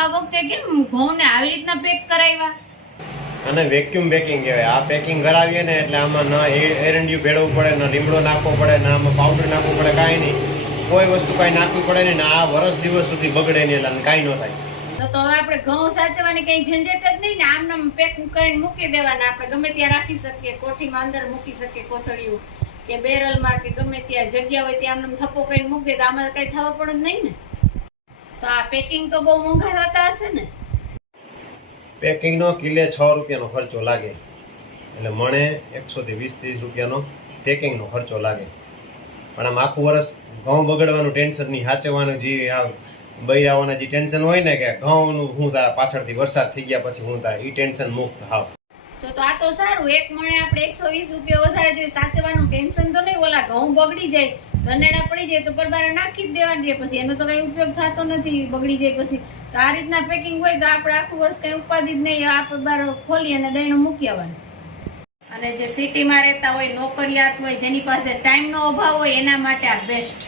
આ વખતે કેમ ઘઉંને આવી રીતના પેક કરાવ્યા? અને વેક્યુમ પેકિંગ કહેવાય. આ પેકિંગ કરાવીએ ને એટલે આમાં ન એરંડિયું ભેળવવું પડે, ન લીમડો નાખવો પડે, ને આમાં પાવડર નાખવું પડે, કાંઈ નહીં. કોઈ વસ્તુ કાંઈ નાખવી પડે નહીં ને આ વર્ષ દિવસ સુધી બગડે નહીં એટલે કાંઈ ન થાય. તો હવે આપણે ઘઉં સાચવવાની કઈ ઝંઝટ જ નહીં ને, આમ પેક કરીને મૂકી દેવાના. આપણે ગમે ત્યાં રાખી શકીએ, કોઠીમાં અંદર મૂકી શકીએ, કોથળીઓ કે બેરલમાં કે ગમે ત્યાં જગ્યા હોય ત્યાં આમ થપ્પો કરીને મૂકી દે તો આમાં કઈ થવા પડે નહીં ને. તો આ પેકિંગ તો બહુ મોંઘા થતા હશે ને? પેકિંગનો કિલે 6 રૂપિયાનો ખર્ચો લાગે, એટલે મણે 100 થી 20-30 રૂપિયાનો પેકિંગનો ખર્ચો લાગે. પણ આમ આખું વર્ષ ઘઉં બગડવાનું ટેન્શન નહીં, સાચવવાનું જે આ બૈરાઓના જે ટેન્શન હોય ને કે ઘઉંનું શું થાય, પાછળથી વરસાદ થઈ ગયા પછી શું થાય, એ ટેન્શન મુક્ત થાવ. તો આ તો સારું. એક મણે આપણે 120 રૂપિયા વધારે જોઈએ, સાચવવાનું ટેન્શન તો નહીં. ઓલા ઘઉં બગડી જાય, ધનેડા પડી જાય તો પરબારા નાખી જ દેવાની, પછી એનો તો કઈ ઉપયોગ થતો નથી. બગડી જાય પછી તો આ રીતના પેકિંગ હોય તો આપણે આખું વર્ષ કઈ ઉપાધિ જ નહીં. આ પરબારો ખોલી અને દહીણું મૂકી આવવાનું. અને જે સિટીમાં રહેતા હોય, નોકરિયાત હોય, જેની પાસે ટાઈમનો અભાવ હોય, એના માટે આ બેસ્ટ.